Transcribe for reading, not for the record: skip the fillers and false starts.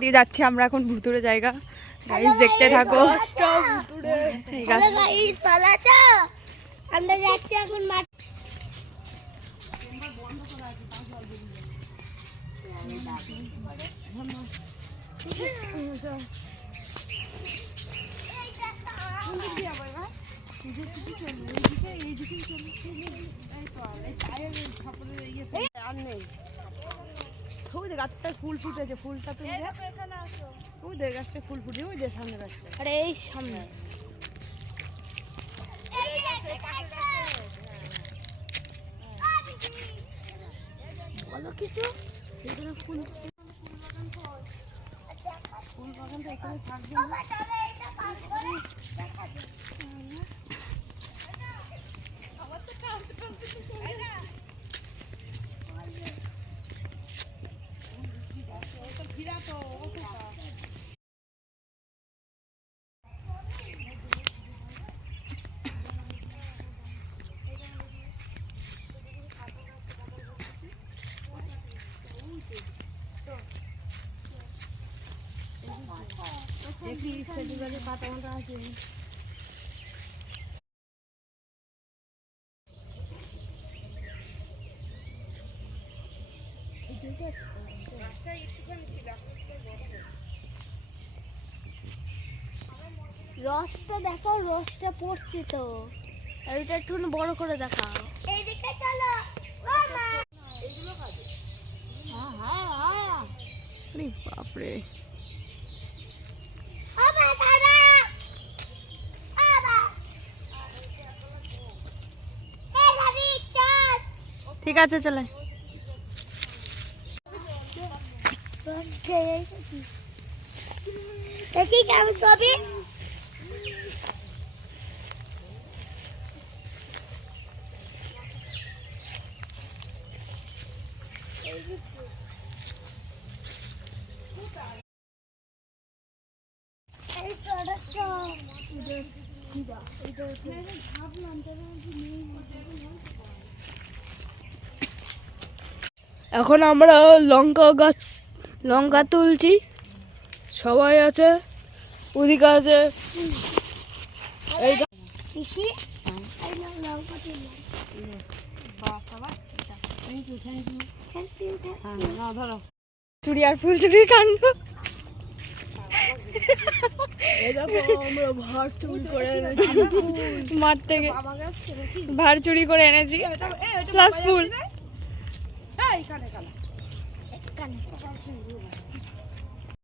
দিয়ে যাচ্ছি আমরা এখন ভুতুরে জায়গা। গাইস দেখতে থাকো। আমরা যাচ্ছি এখন মাঠ। গাছটায় ফুল ফুটেছে, ফুলটা তো ওই দেখ গাছটা ফুল ফুটে, ওই যে সামনে গাছটা। আরে এই সামনে বলো কিছু। এখানে ফুল বাগান তো এখানে থাকবে না। দেখি সেদিকে পাতা মাতা আছে। রসটা দেখো, রসটা পড়ছে তো, আর এটা একটু বড় করে দেখাও। এইদিকে চলো এইগুলো খাবে। হ্যাঁ হ্যাঁ হ্যাঁ, আরে বাপ রে। ঠিক আছে চলে। দেখি কেমন ছবি। এখন আমরা লঙ্কা তুলছি, সবাই আছে, ওদিকে আছে। চুড়ি আর ফুল চুরির কাণ্ড। মাঠ থেকে ভাড় চুরি করে এনেছি, প্লাস ফুল।